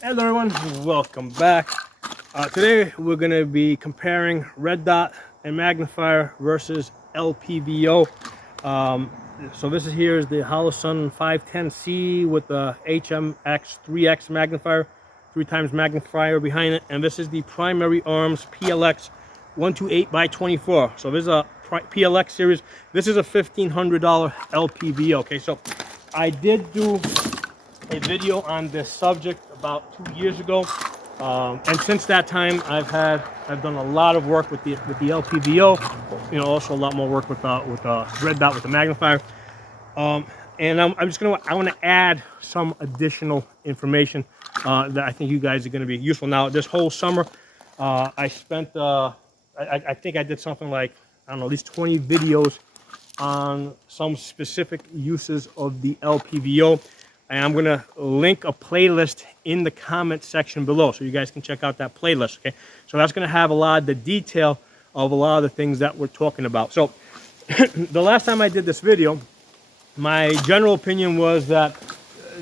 Hello everyone, welcome back. Today we're going to be comparing red dot and magnifier versus LPVO. So this is here is the holosun 510C with the HMX 3X magnifier, 3x magnifier behind it, and this is the primary arms PLX 128 by 24. So this is a PLX series. This is a $1,500 LPVO. Okay, so I did do a video on this subject about 2 years ago, and since that time I've done a lot of work with the LPVO, also a lot more work with red dot with the magnifier, and I want to add some additional information that I think you guys are going to be useful. Now this whole summer I spent I think I did something like, I don't know, at least 20 videos on some specific uses of the LPVO. And I'm going to link a playlist in the comment section below so you guys can check out that playlist, okay? So that's going to have a lot of the detail of a lot of the things that we're talking about. So the last time I did this video, my general opinion was that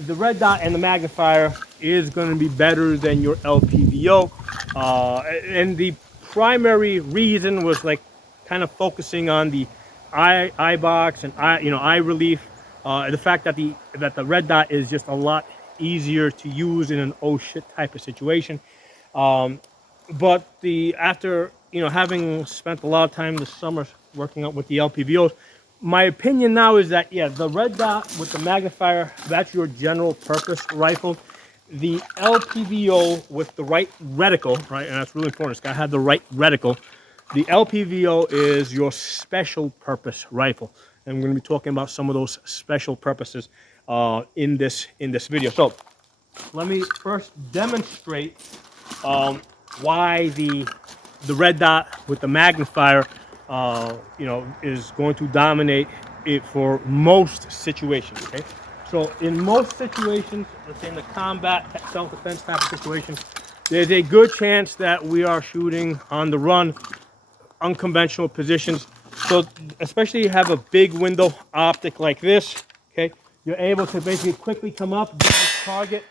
the red dot and the magnifier is going to be better than your LPVO. And the primary reason was like kind of focusing on the eye box and eye relief. The fact that the red dot is just a lot easier to use in an oh shit type of situation. But after having spent a lot of time this summer working out with the LPVOs, my opinion now is that the red dot with the magnifier, that's your general purpose rifle. The LPVO with the right reticle, right, and that's really important. It's got to have the right reticle. The LPVO is your special purpose rifle. And we're going to be talking about some of those special purposes in this video. So let me first demonstrate why the red dot with the magnifier is going to dominate it for most situations. Okay, so in most situations, let's say in the combat self-defense type of situation, there's a good chance that we are shooting on the run, unconventional positions. So especially you have a big window optic like this, okay, you're able to basically quickly come up, get this target.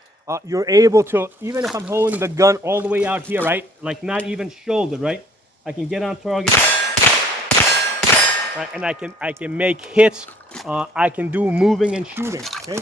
You're able to, even if I'm holding the gun all the way out here, right, like not even shouldered, right, I can get on target, right, and I can make hits. I can do moving and shooting, okay.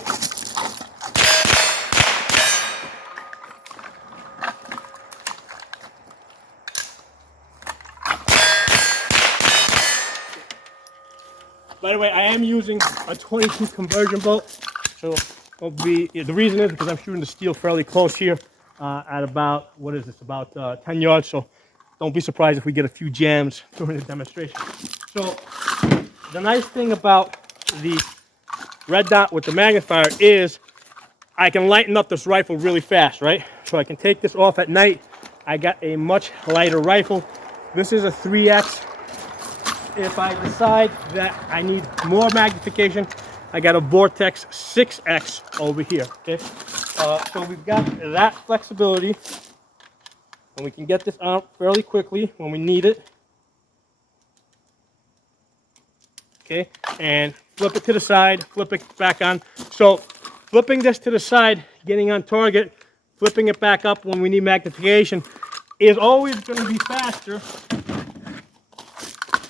By the way, I am using a 22 conversion bolt, so the reason is because I'm shooting the steel fairly close here at about, what is this, about 10 yards, so don't be surprised if we get a few jams during the demonstration. So the nice thing about the red dot with the magnifier is I can lighten up this rifle really fast, right? So I can take this off at night. I got a much lighter rifle. This is a 3X. If I decide that I need more magnification, I got a Vortex 6X over here, okay? So we've got that flexibility, and we can get this out fairly quickly when we need it. Okay, and flip it to the side, flip it back on. So flipping this to the side, getting on target, flipping it back up when we need magnification is always going to be faster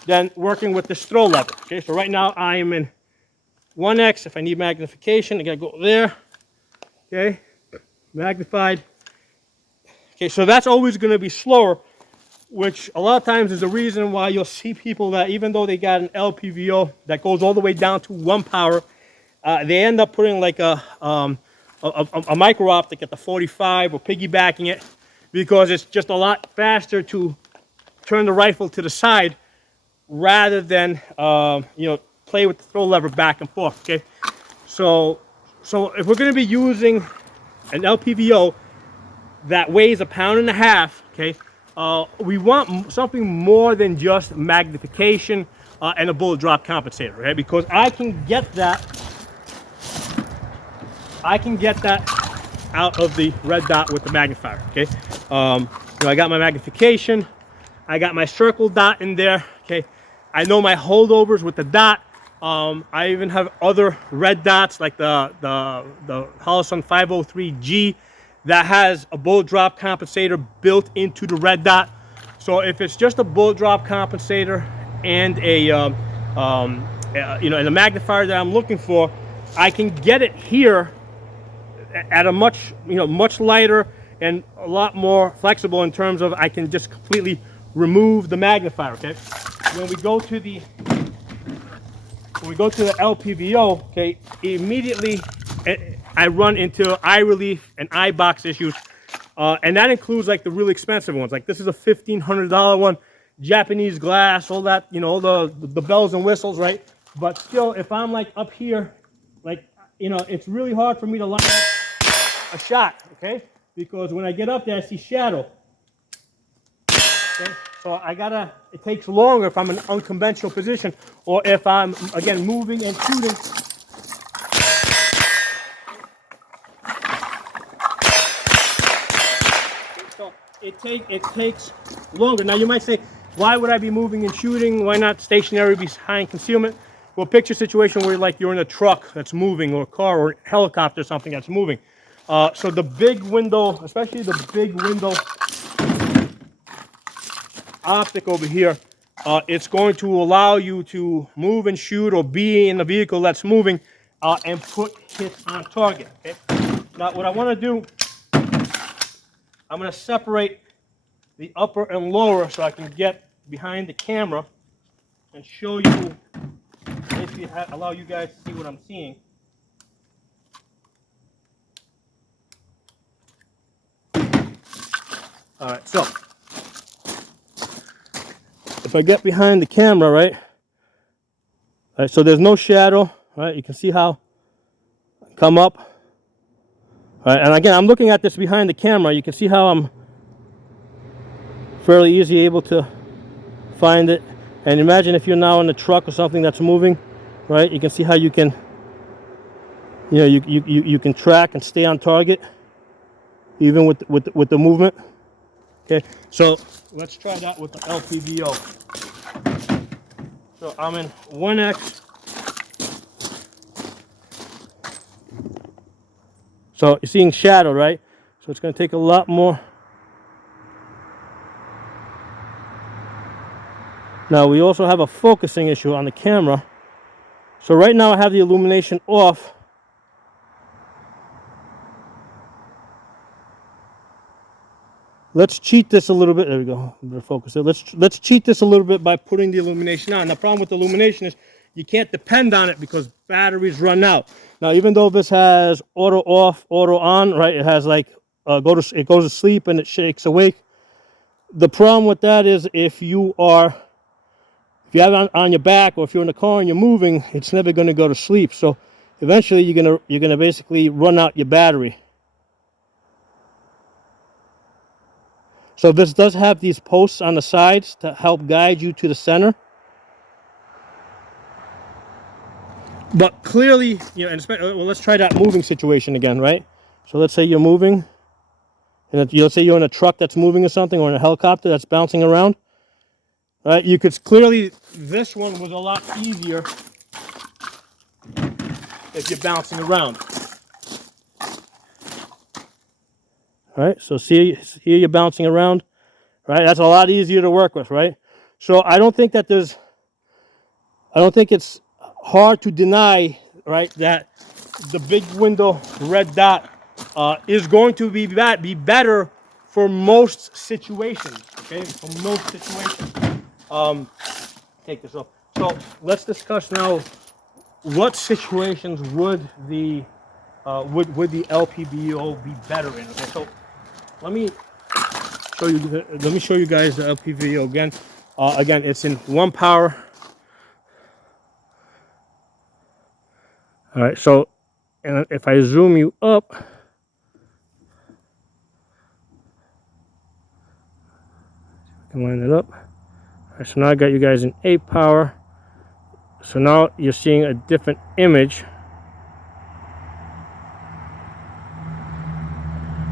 than working with this throw lever. Okay, so right now I am in 1X. If I need magnification, I gotta go there. Okay, magnified. Okay, so that's always gonna be slower, which a lot of times is the reason why you'll see people that even though they got an LPVO that goes all the way down to 1 power, they end up putting like a micro optic at the 45 or piggybacking it because it's just a lot faster to turn the rifle to the side rather than play with the throw lever back and forth. Okay, so if we're going to be using an LPVO that weighs 1.5 pounds, okay, we want something more than just magnification and a bullet drop compensator, okay? Because I can get that out of the red dot with the magnifier. Okay, I got my magnification, I got my circle dot in there. Okay, I know my holdovers with the dot. I even have other red dots like the holosun 503G that has a bullet drop compensator built into the red dot. So if it's just a bullet drop compensator and and a magnifier that I'm looking for, I can get it here at a much lighter and a lot more flexible in terms of I can just completely remove the magnifier. Okay, when we go to the LPVO, okay, immediately I run into eye relief and eye box issues, and that includes like the really expensive ones. Like this is a $1,500 one, Japanese glass, all that, all the bells and whistles, right? But still, if I'm like up here, like it's really hard for me to line up a shot, okay? Because when I get up there, I see shadow. Okay? So it takes longer if I'm in an unconventional position, or if I'm, again, moving and shooting. So it takes longer. Now you might say, why would I be moving and shooting? Why not stationary behind concealment? Well, picture a situation where you're in a truck that's moving, or a car, or a helicopter, or something that's moving. So the big window, especially the big window optic over here, it's going to allow you to move and shoot or be in the vehicle that's moving and put hits on target. Okay? Now what I want to do, I'm going to separate the upper and lower so I can get behind the camera and show you, basically allow you guys to see what I'm seeing. Alright, so if I get behind the camera, right, so there's no shadow, right? You can see how I come up. All right, and again, I'm looking at this behind the camera. You can see how I'm fairly easy able to find it. And imagine if you're now in a truck or something that's moving, right? You can see how you can, you can track and stay on target, even with the movement. Okay, so let's try that with the LPVO. So I'm in 1x. So you're seeing shadow, right? So it's going to take a lot more. Now we also have a focusing issue on the camera. So right now I have the illumination off. Let's cheat this a little bit. There we go. Better focus it. Let's cheat this a little bit by putting the illumination on. The problem with the illumination is you can't depend on it because batteries run out. Now, even though this has auto off, auto on, right? It has like it goes to sleep and it shakes awake. The problem with that is if you have it on your back, or if you're in the car and you're moving, it's never going to go to sleep. So eventually you're gonna basically run out your battery. So this does have these posts on the sides to help guide you to the center. But clearly, well, let's try that moving situation again, right? So let's say you're moving, and let's say you're in a truck that's moving or something, or in a helicopter that's bouncing around, right? You could clearly, this one was a lot easier if you're bouncing around. All right, so see here you're bouncing around, right? That's a lot easier to work with, right? So I don't think it's hard to deny, right, that the big window red dot is going to be better for most situations, okay? For most situations. Take this off. So let's discuss now what situations would the LPVO be better in. Okay, so let me show you guys the LPVO again. Again, it's in 1 power. All right, so and if I zoom you up, I can line it up. All right, so now I got you guys in 8 power. So now you're seeing a different image.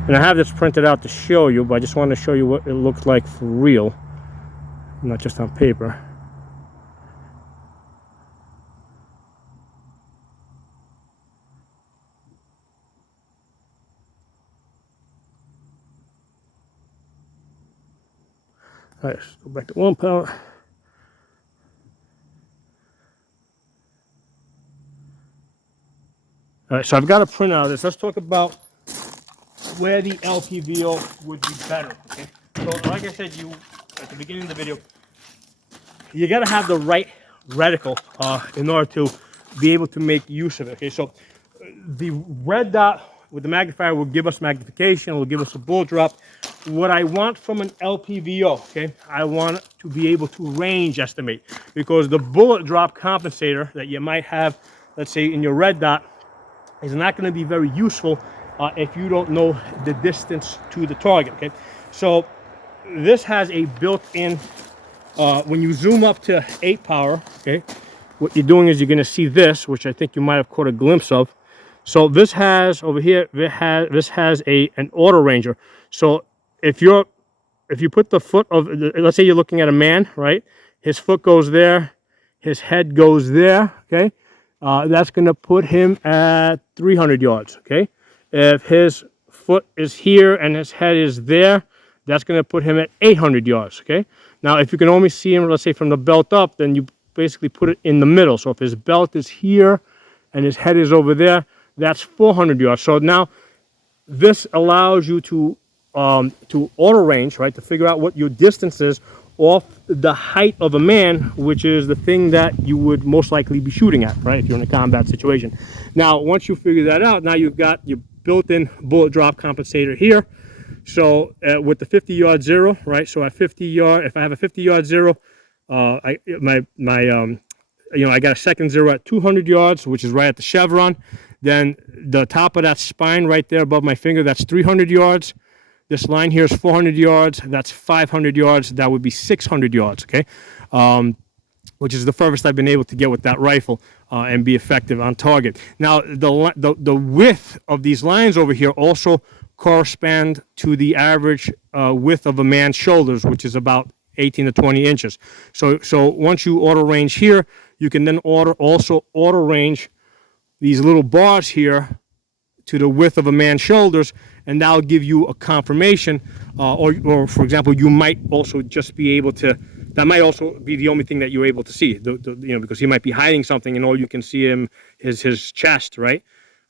And I have this printed out to show you, but I just want to show you what it looks like for real, not just on paper. All right, let's go back to 1 power. All right, so I've got a print out of this. Let's talk about where the LPVO would be better. Okay, so like I said, you at the beginning of the video, you got to have the right reticle in order to be able to make use of it. Okay, so the red dot with the magnifier will give us magnification, will give us a bullet drop. What I want from an LPVO, okay, I want to be able to range estimate, because the bullet drop compensator that you might have, let's say in your red dot, is not going to be very useful if you don't know the distance to the target. Okay, so this has a built-in, when you zoom up to 8 power, okay, what you're doing is you're going to see this, which I think you might have caught a glimpse of. So this has over here, this has an auto ranger. So if you put the foot of, let's say you're looking at a man, right? His foot goes there, his head goes there, okay? That's going to put him at 300 yards, okay? If his foot is here and his head is there, that's going to put him at 800 yards, okay? Now, if you can only see him, let's say from the belt up, then you basically put it in the middle. So if his belt is here and his head is over there, that's 400 yards. So now this allows you to auto range, right, to figure out what your distance is off the height of a man, which is the thing that you would most likely be shooting at, right, if you're in a combat situation. Now, once you figure that out, now you've got your built-in bullet drop compensator here. So with the 50-yard zero, right, so at 50 yard, if I have a 50-yard zero, I got a second zero at 200 yards, which is right at the chevron. Then the top of that spine right there above my finger, that's 300 yards. This line here is 400 yards. That's 500 yards. That would be 600 yards, okay? Which is the furthest I've been able to get with that rifle and be effective on target. Now, the width of these lines over here also correspond to the average width of a man's shoulders, which is about 18 to 20 inches. So once you auto range here, you can then also auto range these little bars here to the width of a man's shoulders, and that'll give you a confirmation. Or for example, you might also just be able to, that might also be the only thing that you're able to see, because he might be hiding something and all you can see him is his chest, right?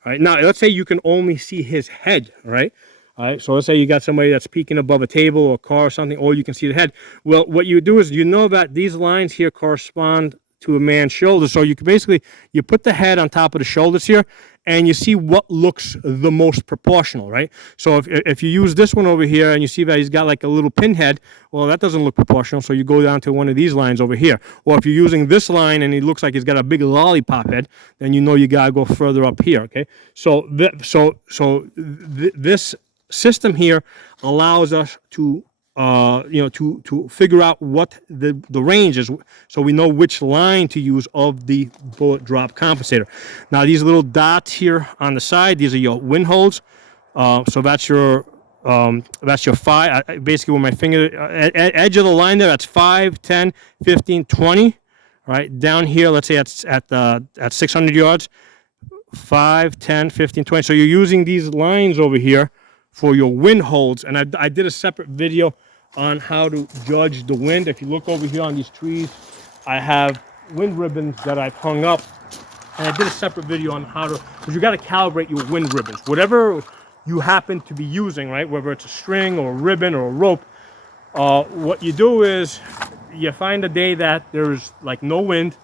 All right. Now, let's say you can only see his head, right? All right, so let's say you got somebody that's peeking above a table or a car or something, or you can see the head. Well, what you do is you know that these lines here correspond to a man's shoulder. So you can basically, you put the head on top of the shoulders here, and you see what looks the most proportional, right? So if you use this one over here and you see that he's got like a little pinhead, well, that doesn't look proportional, so you go down to one of these lines over here. Or if you're using this line and he looks like he's got a big lollipop head, then you know you gotta go further up here, okay? So this system here allows us to to figure out what the range is, so we know which line to use of the bullet drop compensator. Now, these little dots here on the side, these are your wind holds. So that's your 5, basically with my finger, edge of the line there, that's 5, 10, 15, 20. Right down here, let's say at 600 yards, 5, 10, 15, 20. So you're using these lines over here for your wind holds, and I did a separate video on how to judge the wind. If you look over here on these trees, I have wind ribbons that I've hung up, and I did a separate video on how to, because you got to calibrate your wind ribbons, whatever you happen to be using, right? Whether it's a string or a ribbon or a rope. What you do is you find a day that there's like no wind,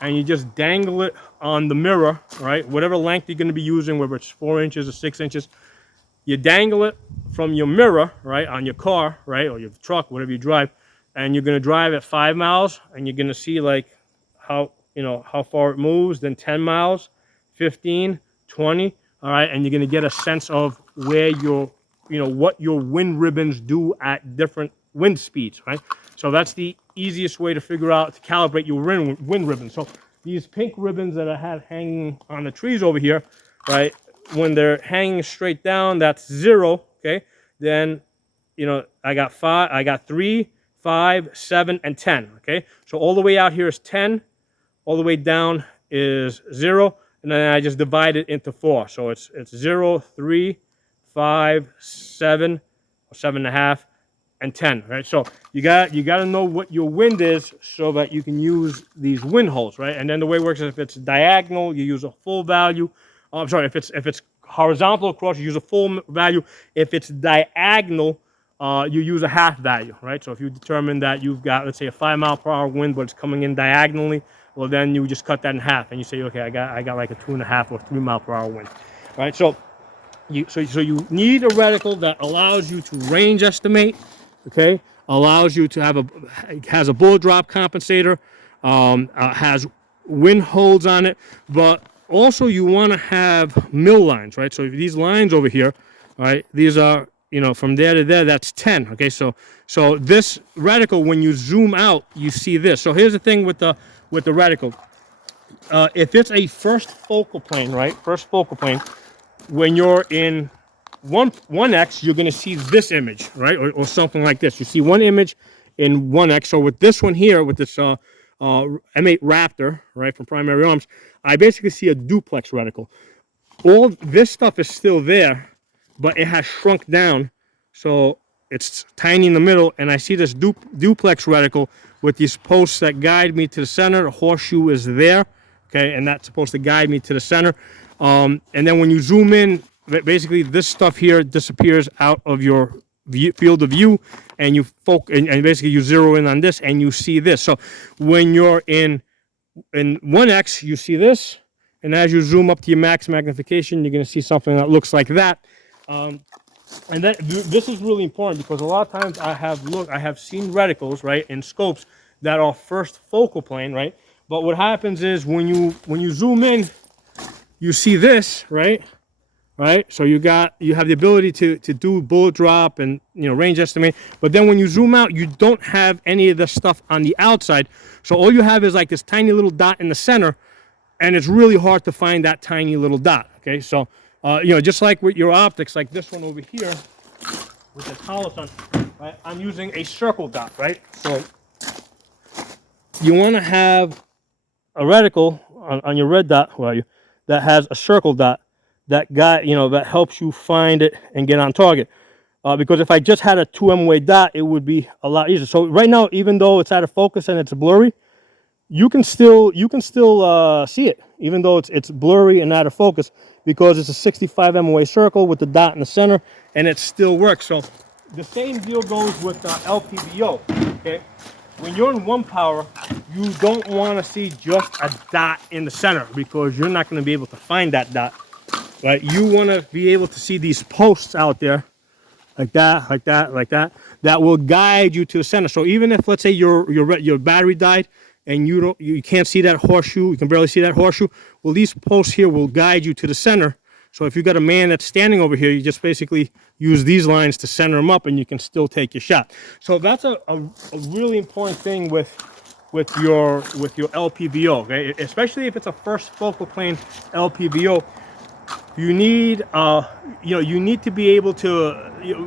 and you just dangle it on the mirror, right? Whatever length you're going to be using, whether it's 4 inches or 6 inches. You dangle it from your mirror, right, on your car, right, or your truck, whatever you drive, and you're going to drive at 5 miles, and you're going to see like how far it moves, then 10 miles, 15, 20, all right, and you're going to get a sense of where your, what your wind ribbons do at different wind speeds, right? So that's the easiest way to figure out, to calibrate your wind ribbons. So these pink ribbons that I have hanging on the trees over here, right, when they're hanging straight down, that's 0, okay? Then, I got 5, I got 3, 5, 7, and 10, okay? So all the way out here is 10, all the way down is 0, and then I just divide it into 4. So it's 0, 3, 5, 7, or 7.5, and 10, right? So you got to know what your wind is so that you can use these wind holes, right? And then the way it works is if it's diagonal, you use a full value. Oh, I'm sorry, if it's horizontal across, you use a full value. If it's diagonal, you use a half value, right? So if you determine that you've got, let's say, a 5-mile-per-hour wind, but it's coming in diagonally, well, then you just cut that in half, and you say, okay, I got like a 2.5 or 3-mile-per-hour wind, right? So you need a reticle that allows you to range estimate, okay? Allows you to have has a bullet drop compensator, has wind holds on it, but also you want to have mill lines, right? So these lines over here, all right, these are, you know, from there to there, that's 10, okay? So this reticle, when you zoom out, you see this. So here's the thing with the reticle. If it's a first focal plane, right? First focal plane, when you're in 1x, you're going to see this image, right? Or something like this. You see one image in 1x. So with this one here, with this M8 Raptor, right, from Primary Arms, I basically see a duplex reticle. All this stuff is still there, but it has shrunk down. So it's tiny in the middle, and I see this duplex reticle with these posts that guide me to the center. The horseshoe is there, okay, and that's supposed to guide me to the center. And then when you zoom in, basically this stuff here disappears out of your field of view, and you focus, and basically you zero in on this, and you see this. So when you're in 1x, you see this, and as you zoom up to your max magnification, you're going to see something that looks like that. And this is really important because a lot of times I have seen reticles, right, in scopes that are first focal plane, right. But what happens is when you zoom in, you see this, right? So you have the ability to do bullet drop and, you know, range estimate. But then when you zoom out, you don't have any of the stuff on the outside. So all you have is like this tiny little dot in the center, and it's really hard to find that tiny little dot. Okay, so you know, just like with your optics, like this one over here with the holosun, right? I'm using a circle dot, right? So you want to have a reticle on your red dot, that has a circle dot that that helps you find it and get on target. Because if I just had a 2 MOA dot, it would be a lot easier. So right now, even though it's out of focus and it's blurry, you can still see it, even though it's blurry and out of focus, because it's a 65 MOA circle with the dot in the center, and it still works. So the same deal goes with LPVO. Okay. When you're in 1 power, you don't want to see just a dot in the center because you're not going to be able to find that dot, right? You want to be able to see these posts out there, like that, like that, like that, that will guide you to the center. So even if, let's say, your battery died and you can't see that horseshoe, you can barely see that horseshoe, well, these posts here will guide you to the center. So if you've got a man that's standing over here, you just basically use these lines to center him up, and you can still take your shot. So that's a really important thing with your LPVO, okay? Especially if it's a first focal plane LPVO. You need you need to be able to,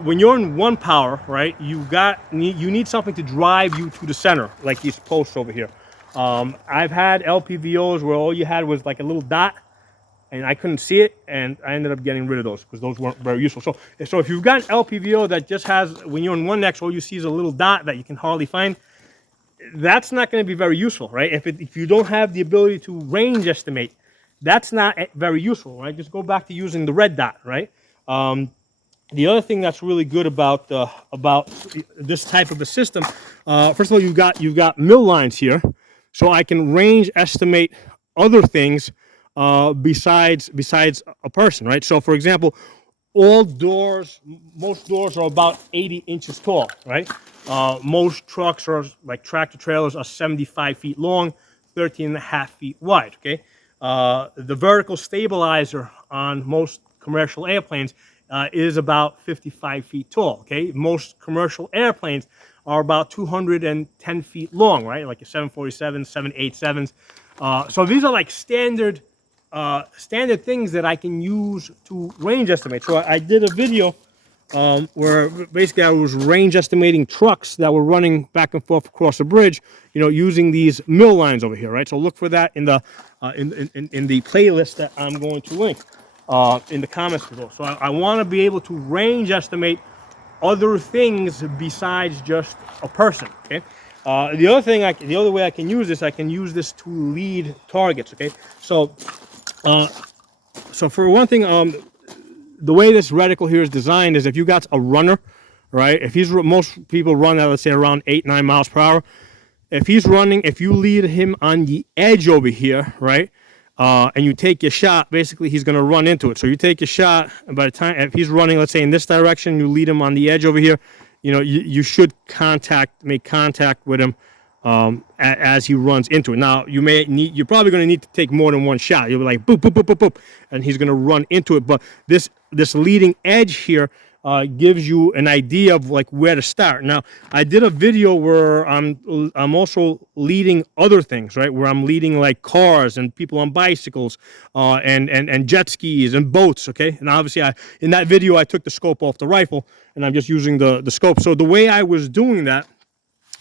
when you're in 1 power, right? You need something to drive you to the center, like these posts over here. I've had LPVOs where all you had was like a little dot, and I couldn't see it, and I ended up getting rid of those because those weren't very useful. So if you've got an LPVO that just has, when you're in 1x, all you see is a little dot that you can hardly find, that's not going to be very useful, right? If you don't have the ability to range estimate, that's not very useful, right? Just go back to using the red dot, right? The other thing that's really good about this type of a system, first of all, you've got mill lines here, so I can range estimate other things besides a person, right? So for example, most doors are about 80 inches tall, right? Most trucks, or like tractor trailers, are 75 feet long, 13.5 feet wide, okay? The vertical stabilizer on most commercial airplanes is about 55 feet tall, okay? Most commercial airplanes are about 210 feet long, right? Like a 747, 787s. So these are like standard things that I can use to range estimate. So I did a video where basically I was range estimating trucks that were running back and forth across a bridge, using these mill lines over here, right? So look for that in the playlist that I'm going to link in the comments below. So I want to be able to range estimate other things besides just a person. Okay. The other way I can use this, I can use this to lead targets. Okay. So for one thing, the way this reticle here is designed is if you got a runner, right? If most people run at, let's say, around 8-9 miles per hour. If he's running, if you lead him on the edge over here, right? And you take your shot, basically he's going to run into it. So you take your shot, and by the time, if he's running, let's say in this direction, you lead him on the edge over here, you know, you should make contact with him as he runs into it. Now, you're probably going to need to take more than one shot. You'll be like, boop, boop, boop, boop, boop, and he's going to run into it. But this leading edge here gives you an idea of like where to start. Now, I did a video where I'm also leading other things, right? Where I'm leading like cars and people on bicycles, and jet skis and boats. Okay, and obviously in that video I took the scope off the rifle and I'm just using the scope. So the way I was doing that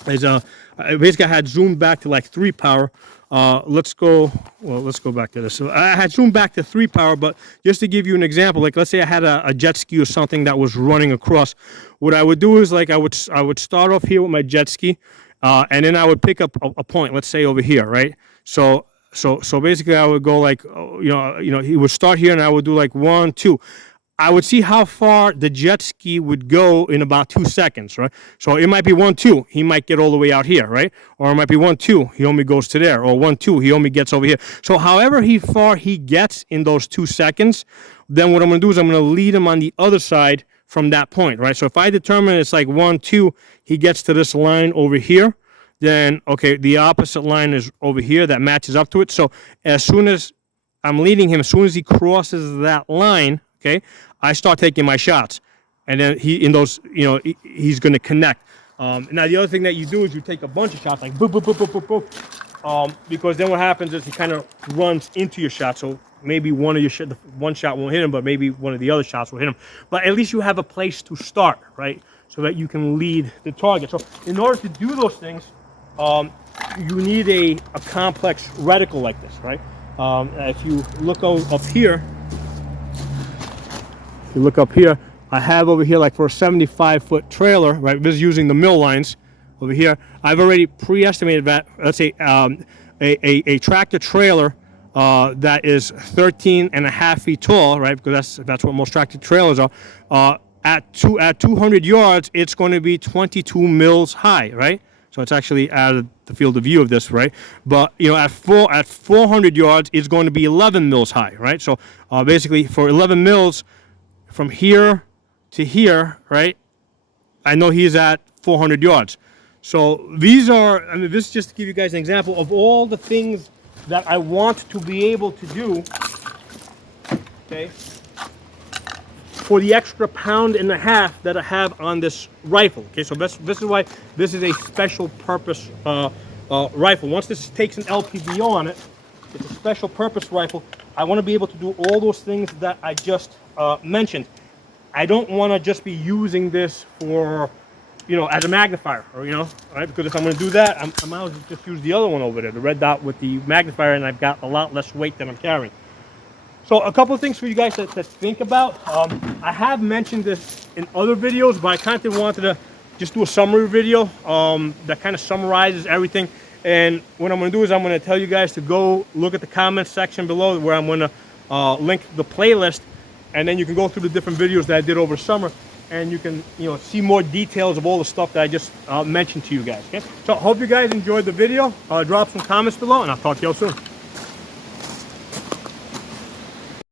is basically I had zoomed back to like 3 power. Let's go back to this. So I had zoomed back to 3 power, but just to give you an example, like let's say I had a jet ski or something that was running across. What I would do is like I would start off here with my jet ski, and then I would pick up a point, let's say over here, right? So basically I would go like, you know, he would start here and I would do like 1, 2. I would see how far the jet ski would go in about 2 seconds, right? So it might be 1, 2. He might get all the way out here, right? Or it might be 1, 2. He only goes to there. Or 1, 2. He only gets over here. So however far he gets in those 2 seconds, then what I'm going to do is I'm going to lead him on the other side from that point, right? So if I determine it's like 1, 2, he gets to this line over here, then, okay, the opposite line is over here that matches up to it. So as soon as I'm leading him, as soon as he crosses that line, okay, I start taking my shots, and then he's going to connect. Now the other thing that you do is you take a bunch of shots, like boop, boop, boop, boop, boop, boop, because then what happens is he kind of runs into your shot. So maybe one shot won't hit him, but maybe one of the other shots will hit him. But at least you have a place to start, right? So that you can lead the target. So in order to do those things, you need a complex reticle like this, right? If you look up here. If you look up here, I have over here, like for a 75-foot trailer, right? This is using the mill lines over here. I've already pre-estimated that, let's say, a tractor trailer that is 13.5 feet tall, right? Because that's what most tractor trailers are. At 200 yards, it's going to be 22 mils high, right? So it's actually out of the field of view of this, right? But you know, at 400 yards, it's going to be 11 mils high, right? So basically, for 11 mils. From here to here, right? I know he's at 400 yards. So these are, I mean, this is just to give you guys an example of all the things that I want to be able to do, okay, for the extra 1.5 pounds that I have on this rifle. Okay, so this is why this is a special purpose rifle. Once this takes an LPVO on it, it's a special purpose rifle. I want to be able to do all those things that I just mentioned. I don't want to just be using this for, you know, as a magnifier, or, you know, right? Because if I'm going to do that, I might as well just use the other one over there, the red dot with the magnifier, and I've got a lot less weight than I'm carrying. So a couple of things for you guys to think about. I have mentioned this in other videos, but I kind of wanted to just do a summary video that kind of summarizes everything. And what I'm going to do is I'm going to tell you guys to go look at the comments section below, where I'm going to link the playlist, and then you can go through the different videos that I did over summer, and you can, you know, see more details of all the stuff that I just mentioned to you guys. Okay, so I hope you guys enjoyed the video. Drop some comments below, and I'll talk to you all soon.